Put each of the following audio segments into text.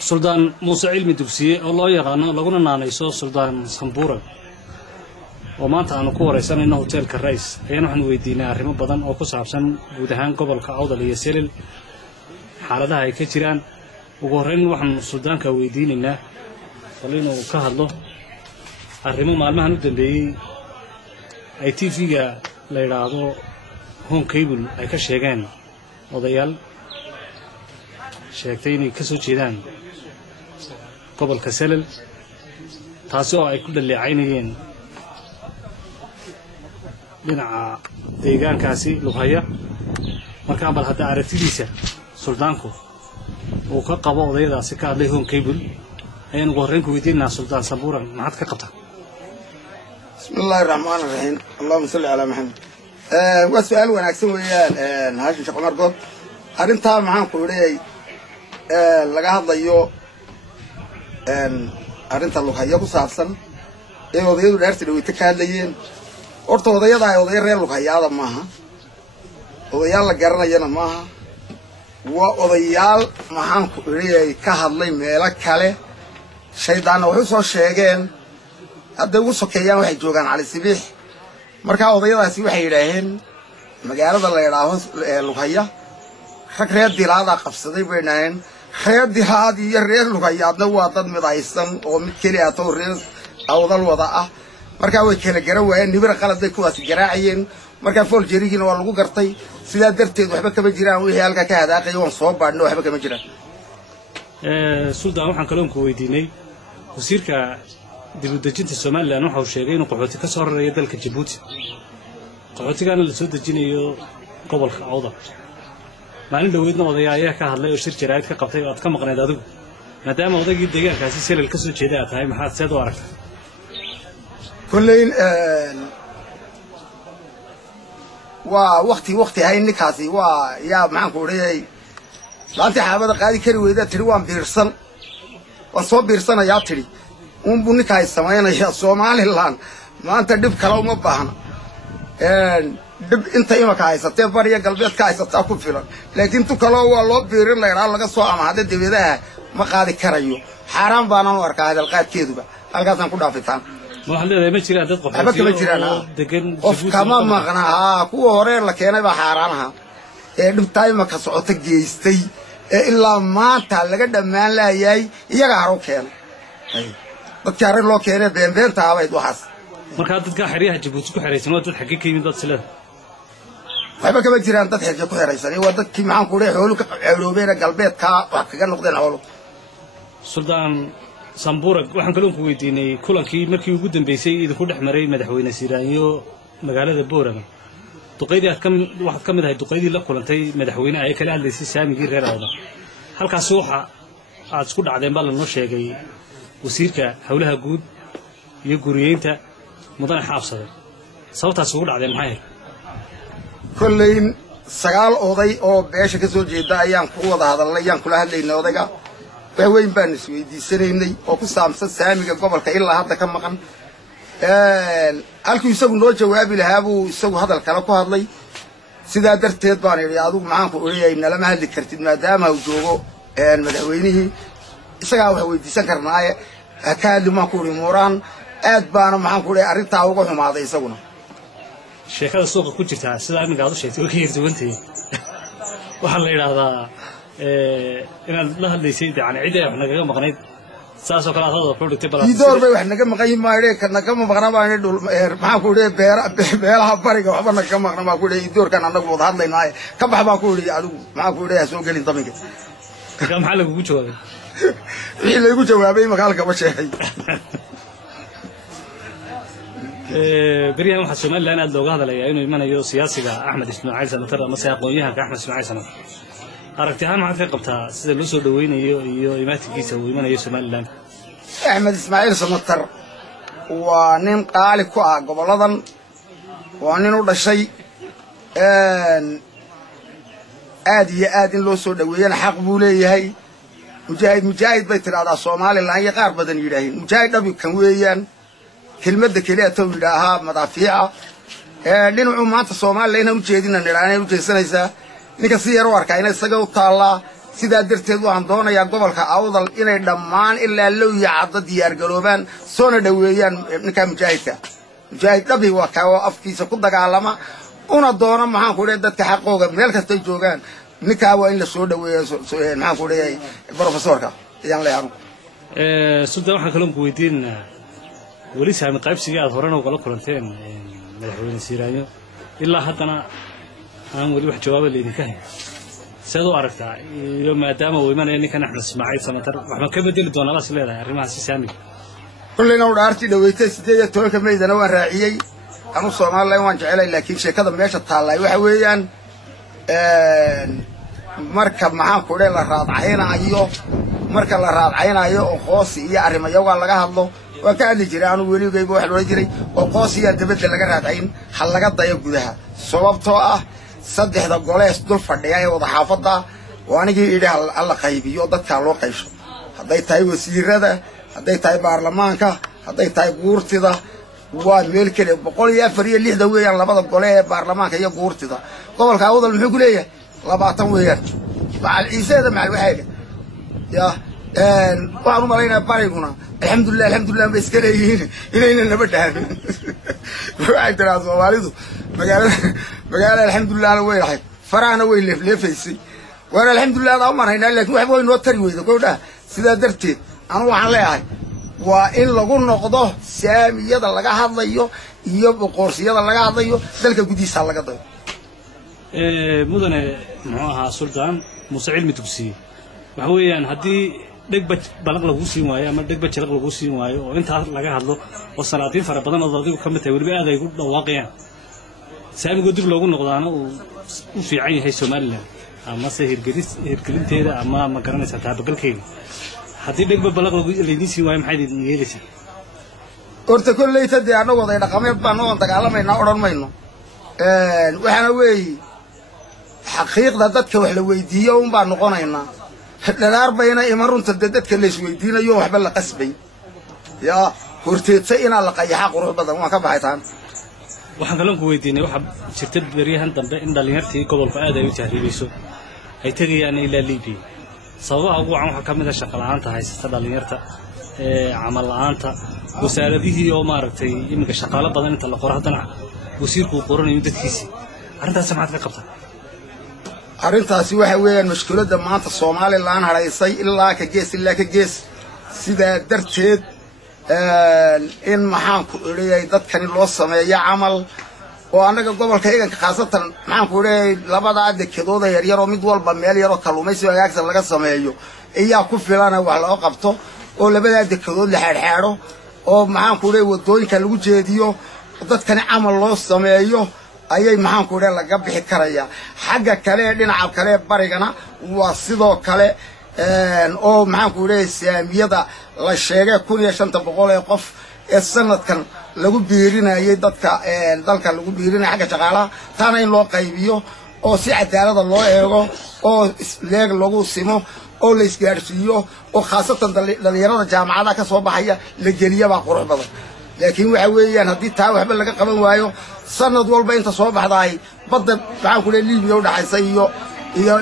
سلطان موسى علمي دبسي الله يقانا لقونا نانيسو سلطان سنبورة وما أنت أنا كورة سنة إنه هوتيل كالرئيس أينا نحن ويدينا رحمة بدن أو كوس عبسان بودهان قبل كعودة ليسيل حالتها هي كتيران وقهرين وحن سلطان كويدين إنه خلينا كهالله الرحمة معلمها نبدأ بي أي تي فيها ليرادو هون كيبل أي كشيغان وضيال sheegtay ka soo jeedaan gobolka Selel taasoo ay ku dhaleecaynayeen dhinaca deegaankaasi Lughaya marka bal hada aragtidiisa suldaanku uu ka qabo odayadaasi ka hadlay hoon cable ayaan ugu horreyn ku weydiinaa suldaan Sabuuran maxaad ka qabtaa bismillaahir rahmaanir rahiim allahumma salli ala muhammad waa su'aal wanaagsan weeyaan haashin shaqo margood arinta maxaan ku leeyahay laga hadlayo arinta Lughaya ku saabsan ee odayadu dheerti dhaweyta ka hadlayeen horta odayada ay oday reer Lughayada maaha odayaal la garanayana maaha waa odayaal maxaan ku leeyahay ka hadlay meelo kale shaydaan wuxuu soo sheegeen hadda ugu sokeeyaan waxay joogaan Cali Sibiix marka odayadaasi waxay yiraahdeen magaalada la yiraahdo Lughaya rag reer dilaada qabsaday beenayn reer dilaad iyo reer Lughayaadna waa dad midaysan oo mid kaliya oo reer awdal wada ah marka way kala garan waayeen nibir qalad ay kuwaas garaacayeen marka fool jerigiina waa lagu gartay sidaa darteed waxba kama jiraan wixii halka ka hadaaqay oo soo baadhno waxba kama jiraan suldaan waxaan kaloon ku weydiinay wasiirka dib u dejinta Soomaaliland waxa uu sheegay inuu qaxooti ka soo raray dalka Djibouti qaxootigaana la soo dejinayo gobolka Awdal maalin dhaweydna odayaaya ka hadlay oo shir jaraa'id ka qabtay oo aad ka maqnayd adigu maadaama odaygii deegaankaasi Selel ka soo jeeday tahay maxaad seed u aragtaa kulleen waa waqti hay ninkaasi waa yaa maxaan ku leeyahay laanta xaabada qaadi kari weyda tiri waan biirsan waan soo biirsanayaa tiri buu ninkaay sameynaya Soomaaliland maanta dib kale uma baahna dib inta imaka haysatay bariya galbeedka haysata ku filan laakiin tu kale waa loo biirin leeyahay laga soo amaahday dibadaha ma qaadi karayo xaraan baana u arkaa hadal qaadkeeduba halkaas aan ku dhaafitaan waxa leedahay ma jiraan dad qaxootiga degan Djibouti kama maqna kuwa hore la keenay ba xaraanaha ee dhibta imaka socota geystay ee ilaa maanta laga dhamaan laayay iyaga haro keenay dadka hore loo keenay beenbeenta abayd waxaas marka dadka xiriyaha Djibouti ku xiraysan waa dad xaqi ka yimid dad Selel waxba kama jiraan dad xiriyo ku xiraysan waa dadkii maxaan ku leeyahay xoolo ka ceeroobeen galbeedka wax kaga noqdeen xoolo suldaan Sambuura waxaan kaloon ku weydiinay kulankii markii ugu dambeysay idinku dhaxmaray madaxweyne Siraanyo magaalada Boorama duqeydii waxaad ka mid ahay duqeydii la kulantay madaxweyne ay kala hadlaysay saamigii reer Awdal halkaas waxa aad isku dhacdeen bal noo sheegay wasiirka hawlaha guud iyo guriyeynta mudane xaafsada sababtaas ugu dhacdeen maxay kulleen sagaal oday oo beesha ka soo jeeda ayaan ku wada hadalnay ayaan kula hadlaynay odayga weyn baan isweydiisanaynay oo ku saabsan saamiga gobolka ilaa hadda ka maqan halkii isagu noo jawaabi lahaa buu isagu hadal kale ku hadlay sidaa darteed baan yidhi adigu maxaan ku leeyahay nalama hadli kartid maadaama uu joogo madaxweynihii isagaa wax weydiisan karnaaye ka hadli maan ku yidhi muuraan aad baana maxaan ku leeyahay arrintaa uga xumaaday isaguna sheekada suuqa ku jirta sida aniga aad u sheegtay way ka yarduwantay waxaa la yidhaahdaa inaan la hadlaysay yani cid ay wax nagaga maqnayd saasoo kale aad hadal ku dhigtay balaa idoor bay wax naga maqan yimaayeen ka naga maqna baan dhul maxaan ku leeyahay beelaha bariga waxba naga maqna baan ku leeyahay idoorkan anagu wada hadlaynaaye ka bax baan ku leeyahay adigu maxaan ku leeyahay soo gelin daminka maxaa lagugu jawaabay wixii lagu jawaabay magaalka ma sheegay بريان واحد سومال لأن أدلو هذا اللي يعني من يو سياسي أحمد إسماعيل سنتر أما سيقويها كأحمد إسماعيل سنتر أركتها ما عاد قبتها سيد لوسو دوين يو يمات كيسة ويمن يو سومال لأن أحمد إسماعيل سنتر ونين قال كوا قبل هذا ونين ولا شيء آدي لوسو دوين حق بولي هاي مجاهد بيتر على الصومالي لأن يقارب بدن يراهين مجاهد أبي كان ويان كلمة كلية تولدها مدافعة لأنه ما تصومال لأنه مجهدين النيران وجهسنا إذا نكسير وركاين السجوا طالع sidaa darteed waxaan doonayaa gobolka awdal inay dhammaan ilaa low iyo caddo diyaar garoobaan soona dhoweeyaan ninka mujaahid dhabi waa kaa afkiisa ku dagaalama una doona maxaan ku leeyahay dadka xaqooga meel kasta joogaan ninka waa in la soo dhoweeyo maxaan ku leeyahay professorka ayaan leeyahay sudan waxa kale ku weydiinaa wali saami qaybsiga aad horena uga kulanteen madaxweyne Siiraayo ilaa haddana aan wali wax jawaab leedin ka hayn sidoo aragtaa iyo maadaama uu imanay ninkan Axmed Ismaaciil Samatar waxba ka bedeli doonaa la leedahay arrimahaas saami kullina u dhaartii dhaweeytay 18 meydana waan raaciyay anu Soomaaliland waan jecelay laakiin sheekada meesha taalay waxa weeyaan marka maxaan ku leeyahay la raadcaynayo marka la raadcaynayo oo qoos iyo arrimayo waa laga hadlo waa ka hadli jiray anu weligayba wax loo jiray oo qoos iyo dabada laga raadcayn hal laga dayo gudaha sababtoo ah saddexda golees dul fadhiya ee wada xaafada waanigii idhi alla qaybiyo dadka loo qaybsho haday tahay wasiirada haday tahay baarlamaanka haday tahay guurtida waa meel kale 104 weeyaan labada gole ee baarlamaanka iyo guurtida gobolka awdal muxuu ku leeyahay 20 weeyaan macal ciiseeda macal waxayga ya waxaan u malaynaa bariguna alxamdulilah ma iska leeyihiin inayna naba dhaafin waxay tiraa Soomaalidu magaalada alxamdulilah way rahay faraana way leefleefaysay waan alxamdulilah aan maraynaa laakiin wax way noo tari weydo gowdha sida darteed aan waxaan leeyahay waa in lagu noqdo saamiyada laga hadlayo iyo boqorsiyada laga hadlayo dalka gudiisa laga dayo mudane muxuu ahaa Sultan Muuse Cilmi Dugsi waxa weeyaan hadii dhigba balag lagu siin waayo ama dhigba jilag lagu siin waayo oo inta laga hadlo oo salaadiin fara badan oo dadku kamid tahay waliba aad ay ku dhawaaqayaan saamiga dib loogu noqdaana uu fiican yahay Soomaaliland ama hirgelinteeda ama ma garanaysaa taabagalkeeda haddii dhigba balag lagu leedin siin waayo maxay idin yeelaysaa horta kullayta dee anagu wada dhaqameed baan oo dagaalamayna oran mayno waxana weey xaqiiqda dadka wax la weydiiyo un baan noqonaynaa dhalaar bayna imarunta dadka la isweydiinayo waxba la qasbay ya horteedsa ina la qayaxa qurux badan waan ka baxaytaan waxaan kale ku weydiinay waxa jirta bariyahan dambe in dhalinyartii gobolka aad ay u tahriibayso ay tagayaan ilaa Liibiya sababaha ugu wacan waxa kamid ah shaqo la'aanta haysata dhalinyarta camal la'aanta wasaaradihii oo maaragtay iminka shaqaale badan inta la qoro haddana wasiirku qoranayo dadkiisa arrintaas maxaad ka qabtaa arrintaasi waxa weeyaan mashkuulada maanta Soomaaliland haraysay ilaa ka gees sida darteed in maxaan ku leeyahay dadkani loo sameeyo amal oo anaga gobolka eeganka khaasatan maxaan ku leeyahay labada dekedood yar yar oo mid walba meel yar oo kalluumaysi wanaagsan laga sameeyo ayaa ku filan wax loo qabto oo labada dekedood la xirxiro oo maxaan ku leeyahay wadooyinka lagu jeediyo dadkani amal loo sameeyo ayay maxaan ku leeyahay laga bixi karaya xagga kale dhinaca kale barigana waa sidoo kale oo maxaan ku leeyahay saamiyada la sheegay 1500 ee qof ee sanadkan lagu biirinayay dadka dalka lagu biirinay xagga shaqaalaha taana in loo qaybiyo oo si cadaalad loo eego oo leeg lagu simo oo la isgaarsiiyo oo khaasatan dhalinyarada jaamacadaha ka soo baxaya la geliyaba qurux badan laakiin waxa weeyaan hadii taa waxba laga qaban waayo sanad walba inta soo baxday badda maxaan ku leeyahay Liibiya u dhaxaysay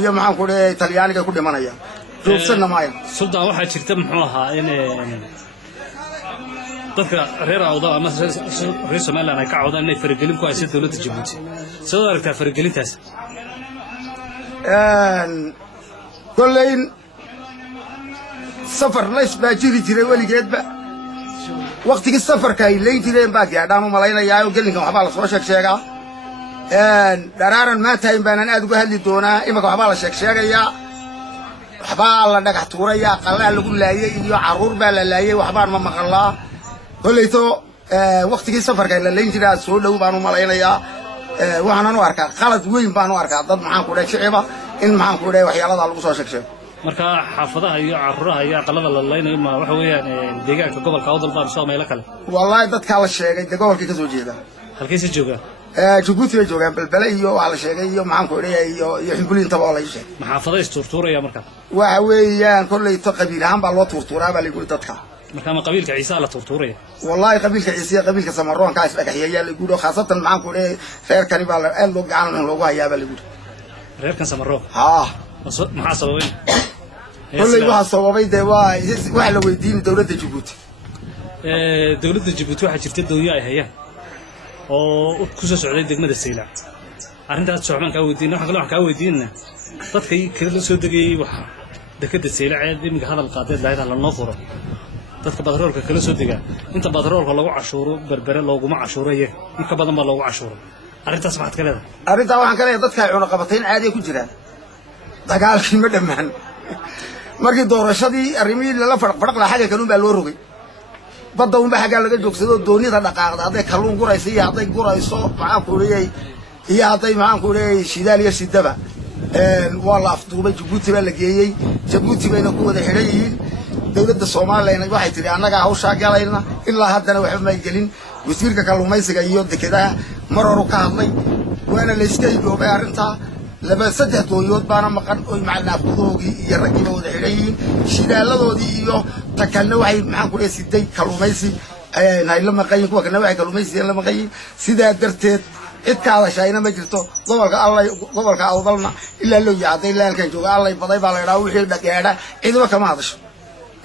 iyo maxaan ku leeyahay Talyaaniga ku dhimanaya joogsanna maayo Sultan waxa jirta muxuu ahaa in dadka reer awdal ama reer Soomaaliland ay ka cawdaan inay faragelin ku hayso dawladda Djibouti sidoo aragtaa faragelintaas kulleyn safar lays baa jiri jiray weligeedba waqtigii safarka ay leeyin jireen baa gaadhaan u malaynayaa oo gelinkan waxba la soo sheegaa daraaran maanta in baanan aad uga hadli doonaa imaka waxba la sheegayaa waxba la dhagax tuuraya qalaa lagu laayay iyo caruur baa la laayay waxbaan ma maqlaa kullayto waqtigii safarka la leeyin jiray soo dhow baan u malaynayaa waxaan u arkaa qalad weyn baan u arkaa dad maxaan ku dhahay shicib in maxaan ku dhahay waxyaalaha lagu soo sheegay marka xaafadaha iyo caruuraha iyo aqalada la leeynayo ma waxa weeyaan deegaanka gobolka awdal baan soo meelo kale wallahi dadka la sheegay gobolka ka soo jeeda halkaysa jooga Djibouti ay joogaan balbala iyo waxa la sheegay iyo maxaan ku dhahay iyo xubinta baa la sheegay maxaafada isturtuuraya marka waxa weeyaan kullayto qabiil ahaan baa loo turtuuraa baa lagu dadka marka ma qabiilka Ciise la turtuuraya wallahi qabiilka Ciise qabiilka Samaroon ka isdhagaxiyay lagu dhaho khaasatan maxaan ku dhahay reer kani baa aad loo gacan loogu hayaa baa lagu reerkan Samaroon maxaa sababay كل واحد صوابي ده واحد لو يدين دولة جيبوتي دولة جيبوتي waxaa jirta dooyo ay hayaan oo ku soo socday degmada Seylac arintaas Soomaan ka weydiin waxa ka weydiinna dadkay kala soo degay waxa dekada Seylac ee dimiga hadal qaadeed lahayd la noo furo dadka badroolka kala soo degaa inta badroolka lagu cashuuro berbere looguma cashuurayo in ka badan ba lagu cashuuro arintaas maxaad ka leedahay arinta waxaan ka leeyahay dadka ay cuna qabateen caadi ku jiraan dagaalkii ma dhamaan markii doorashadii arrimihii la farq la xaga kanun baa loo rogay badda un baa xaga laga joogsado doonida dhaqaaqda haday kalluun gurayso iyo haday gurayso maxaan ku leeyahay iyo haday maxaan ku leeyahay shidaal iyo shidaba waa la afduubay Djibouti baa la geeyay Djibouti bayna ku wada xidhan yihiin dawladda Soomaaliland waxay tiri annaga hawsha galayna ilaa haddana waxba ma gelin wasiirka kalluumaysiga iyo dekedaha mar hore ka hadlay waana la iska iibay arinta laba saddex dooyood baana maqan oo macnaafadoogi iyo ragiba wada xidhayiin shidaaladoodii iyo takalna waxay maxaan ku leeyahay siday kalluumaysi ay la maqayn kuwa kana waxay kalluumaysi la maqayn sidaa darteed cid ka hadashayna ma jirto gobolka awdalna ilaa loo yaaday laalkan jooga allay baday baa la yiraahdaa wixii dhageeda cidba kama hadasho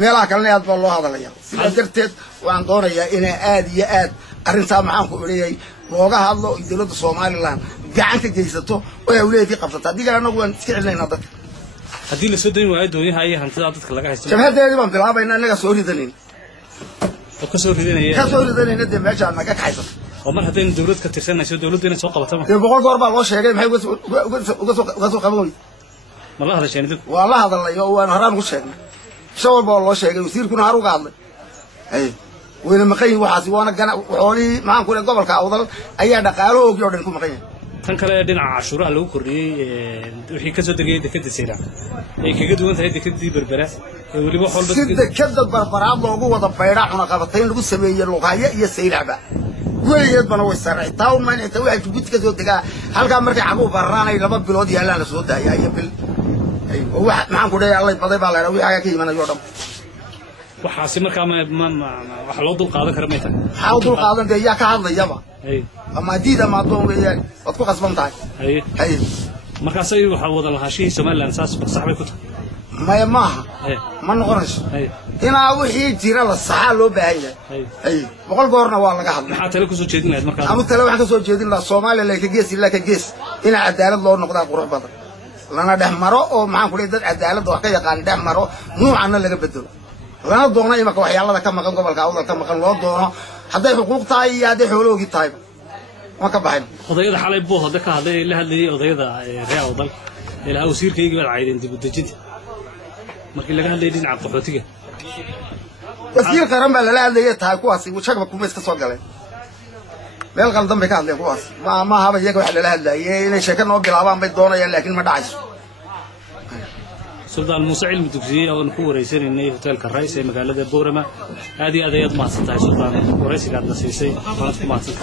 meelaha kalena aad baa loo hadalaya sidaa darteed waan doonayaa in aad iyo aad arinta maxaan ku leeyahay looga hadlo dawladda Soomaaliland gacan ka geysato oo ay waleedii qabsata diga anagu waan iska cilnayna dadka hadii la soo dayn waayo dooniyaha iyo hantida dadka laga haysto jabhadeedii baan bilaabaynaa anaga soo ridanin oo ka soo ridanayna de meesha naga kaxaysan oo mar hadeen dawlad ka tirsanayso dawladdu inay soo qabato ma boqol goor baa loo sheegay maxay uga soo qaban ma la hadasheen dib waa la hadalay oo waan horaan ku sheegnay shawal baa loo sheegay wasiirkuna har uga hadlay ay wayna maqayn waxaasi waana gana xoolii maxaan ku leeyahay gobolka awdal ayaa dhaqaalo oo dhan ku maqayn tan kale dhinaca cashuuraha lagu kordhiyay wixii ka soo degay dekada Seylac ay kaga duwan tahay dekadii berbera ee waliba xolba dekada berbera loogu wada bayra cuna qabatayn lagu sameeyay luqaya iyo Seylacba weligeed bana way saray taawun ma inta waxa Djibouti ka soo degaa halka markay cagu baraanay laba bilood yaalaan la soo daayay iyo bil ay wax maxaan ku leeyahay Allah baday baa la yiraahdaa wixii ka yimanayo dhan waxaasi markaa wax loo dul qaadan karo ma tahay waxa dul qaadan de yaa ka hadlayaba ama diida ma doon weeyaan wad ku qasban tahay ay markaas ay waxa wada lahaashii Soomaaliland saas saxbay ku tahay maaha ma noqonayso inaa wixii jira la saxa loo baahan yahay ay boqol goorna waa laga hadlay waxa tale ku soo jeedinayd markaas ama tale waxa ka soo jeedin la Soomaaliland ka gees ilaa ka gees ina cadaalad loo noqdo qurux badan lana dhexmaro oo maxaan ku leeyahay dad cadaalad wax ka yaqaan dhexmaro nuucana laga bedelo lana doono imaka waxyaalada ka maqan gobolka awdal ka maqan loo doono haday xuquuq tahay iyo haday xooloogi tahay ma ka baxin odayada xalay buu hada ka hadlay la hadlayay odayada reer awdal ilaa wasiirkayga baa caydin dib u dejinta markii laga hadlayay dhinaca qaxootiga wasiir qaran baa la hadlayay tahay kuwaasi shaqba kuma iska soo galeen meel qaldan bay ka hadlayeen kuwaas ma haba iyaga wax la hadlayay inay sheeko noo bilaabaan bay doonayaan laakiin ma dhacayso سلطان موسى علم دكتوري أو نكون رئيسين إني هوتيل كرايس مقالة بورما هذه أديات ما ستاي سلطان ورئيس قاعد نسيسي ما ستاي